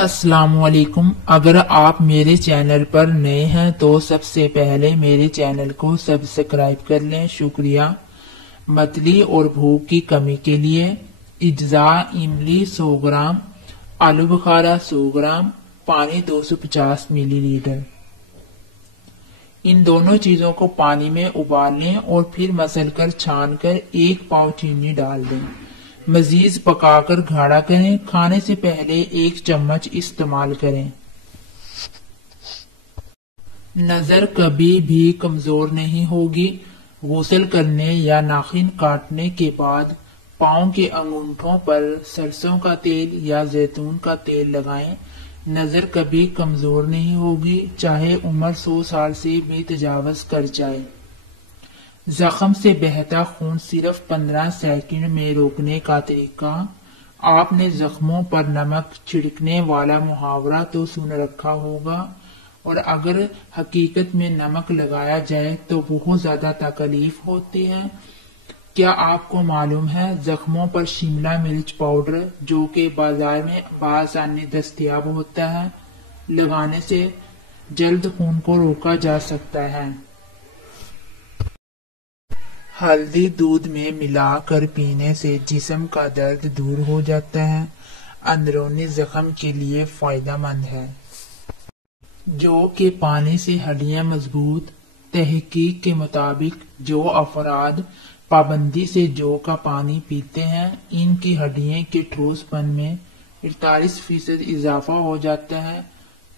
السلام علیکم۔ اگر آپ میرے چینل پر نئے ہیں تو سب سے پہلے میرے چینل کو سبسکرائب کر لیں، شکریہ۔ متلی اور بھوک کی کمی کے لیے اجزاء: املی 100 گرام، آلو بخارا 100 گرام، پانی 250 ملی لیٹر۔ ان دونوں چیزوں کو پانی میں ابال لیں اور پھر مسل کر چھان کر 1 پاؤ چینی ڈال دیں۔ مزید پکا کر گاڑھا کریں۔ کھانے سے پہلے 1 چمچ استعمال کریں۔ نظر کبھی بھی کمزور نہیں ہوگی۔ غسل کرنے یا ناخن کاٹنے کے بعد پاؤں کے انگوٹھوں پر سرسوں کا تیل یا زیتون کا تیل لگائیں۔ نظر کبھی کمزور نہیں ہوگی، چاہے عمر 100 سال سے بھی تجاوز کر جائے۔ زخم سے بہتا خون صرف 15 سیکنڈ میں روکنے کا طریقہ: آپ نے زخموں پر نمک چھڑکنے والا محاورہ تو سن رکھا ہوگا، اور اگر حقیقت میں نمک لگایا جائے تو بہت زیادہ تکلیف ہوتی ہے۔ کیا آپ کو معلوم ہے زخموں پر شملہ مرچ پاؤڈر، جو کہ بازار میں بآسانی دستیاب ہوتا ہے، لگانے سے جلد خون کو روکا جا سکتا ہے۔ ہلدی دودھ میں ملا کر پینے سے جسم کا درد دور ہو جاتا ہے، اندرونی زخم کے لیے فائدہ مند ہے۔ جو کہ پانی سے ہڈیاں مضبوط: تحقیق کے مطابق جو افراد پابندی سے جو کا پانی پیتے ہیں، ان کی ہڈیوں کے ٹھوس پن میں 48% اضافہ ہو جاتا ہے،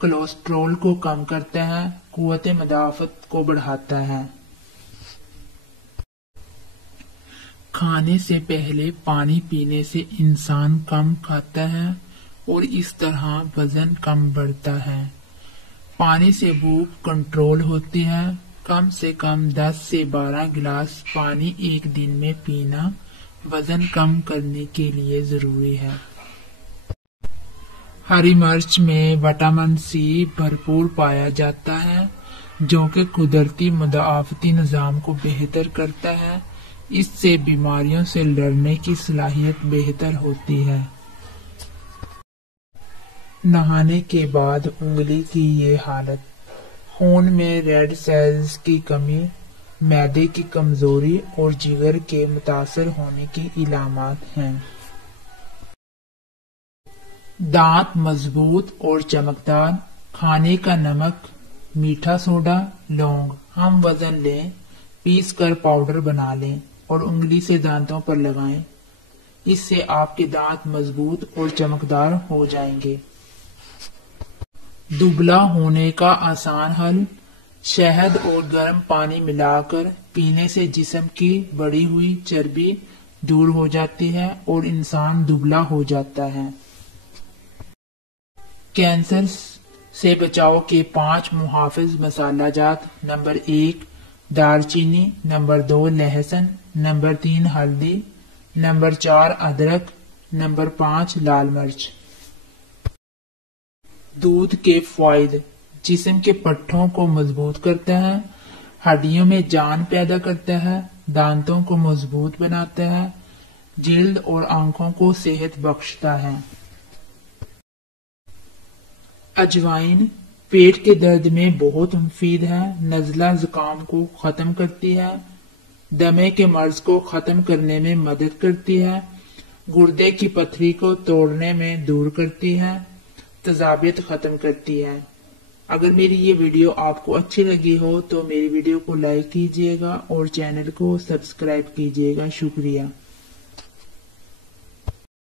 کولیسٹرول کو کم کرتا ہے، قوت مدافعت کو بڑھاتا ہے۔ کھانے سے پہلے پانی پینے سے انسان کم کھاتا ہے اور اس طرح وزن کم بڑھتا ہے۔ پانی سے بھوک کنٹرول ہوتی ہے۔ کم سے کم 10 سے 12 گلاس پانی ایک دن میں پینا وزن کم کرنے کے لیے ضروری ہے۔ ہری مرچ میں وٹامن سی بھرپور پایا جاتا ہے، جو کہ قدرتی مدافعتی نظام کو بہتر کرتا ہے۔ اس سے بیماریوں سے لڑنے کی صلاحیت بہتر ہوتی ہے۔ نہانے کے بعد انگلی کی یہ حالت: خون میں ریڈ سیلز کی کمی، معدے کی کمزوری اور جگر کے متاثر ہونے کی علامات ہیں۔ دانت مضبوط اور چمکدار: کھانے کا نمک، میٹھا سوڈا، لونگ ہم وزن لیں، پیس کر پاؤڈر بنا لیں اور انگلی سے دانتوں پر لگائیں۔ اس سے آپ کے دانت مضبوط اور چمکدار ہو جائیں گے۔ دبلا ہونے کا آسان حل: شہد اور گرم پانی ملا کر پینے سے جسم کی بڑھی ہوئی چربی دور ہو جاتی ہے اور انسان دبلا ہو جاتا ہے۔ کینسر سے بچاؤ کے 5 محافظ مسالہ جات: نمبر 1 دار چینی، نمبر 2 لہسن، نمبر 3 ہلدی، نمبر 4 ادرک، نمبر 5 لال مرچ۔ دودھ کے فوائد: جسم کے پٹھوں کو مضبوط کرتا ہے، ہڈیوں میں جان پیدا کرتا ہے، دانتوں کو مضبوط بناتا ہے، جلد اور آنکھوں کو صحت بخشتا ہے۔ اجوائن پیٹ کے درد میں بہت مفید ہے، نزلہ زکام کو ختم کرتی ہے، دمے کے مرض کو ختم کرنے میں مدد کرتی ہے، گردے کی پتھری کو توڑنے میں دور کرتی ہے، تیزابیت ختم کرتی ہے۔ اگر میری یہ ویڈیو آپ کو اچھی لگی ہو تو میری ویڈیو کو لائک کیجیے گا اور چینل کو سبسکرائب کیجیے گا، شکریہ۔